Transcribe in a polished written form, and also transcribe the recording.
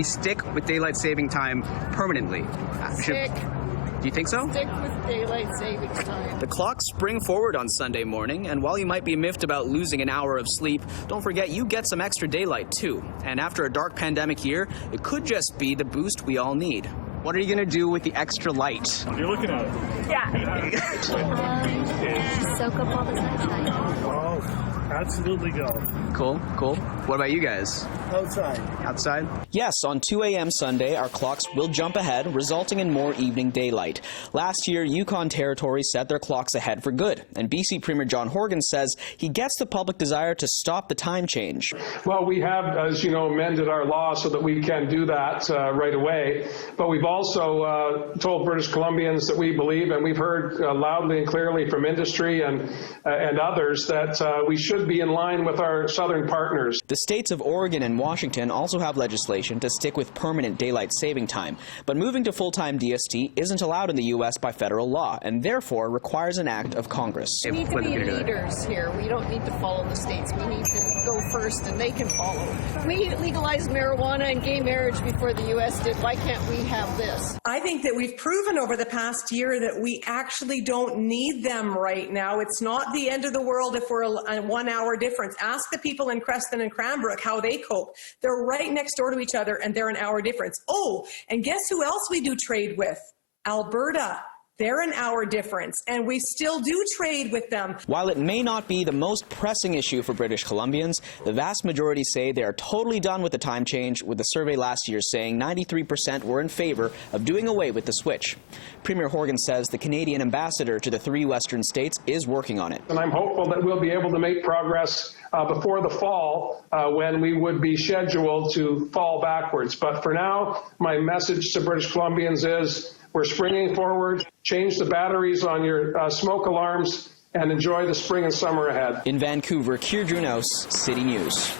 we stick with daylight saving time permanently? Stick. Do you think so? Stick with daylight savings time. The clocks spring forward on Sunday morning, and while you might be miffed about losing an hour of sleep, don't forget you get some extra daylight too. And after a dark pandemic year, it could just be the boost we all need. What are you going to do with the extra light? You're looking at it. Yeah. Soak up all the sunshine. Oh, absolutely go. Cool. What about you guys? Outside? Yes, on 2 a.m. Sunday, our clocks will jump ahead, resulting in more evening daylight. Last year, Yukon Territory set their clocks ahead for good, and BC Premier John Horgan says he gets the public desire to stop the time change. Well, we have, as you know, amended our law so that we can do that right away, but we've also told British Columbians that we believe, and we've heard loudly and clearly from industry and others, that we should be in line with our southern partners. The states of Oregon and Washington also have legislation to stick with permanent daylight saving time, but moving to full-time DST isn't allowed in the U.S. by federal law and therefore requires an act of Congress. We need to be leaders here. We don't need to follow the states. We need to go first and they can follow. We legalized marijuana and gay marriage before the U.S. did. Why can't we have this? I think that we've proven over the past year that we actually don't need them right now. It's not the end of the world if we're a 1 hour difference. Ask the people in Creston and Cranbrook how they cope. They're right next door to each other and they're an hour difference. Oh, and guess who else we do trade with? Alberta. They're an hour difference, and we still do trade with them. While it may not be the most pressing issue for British Columbians, the vast majority say they are totally done with the time change, with the survey last year saying 93% were in favor of doing away with the switch. Premier Horgan says the Canadian ambassador to the 3 western states is working on it. And I'm hopeful that we'll be able to make progress before the fall when we would be scheduled to fall backwards. But for now, my message to British Columbians is we're springing forward, change the batteries on your smoke alarms, and enjoy the spring and summer ahead. In Vancouver, Kier Junos, City News.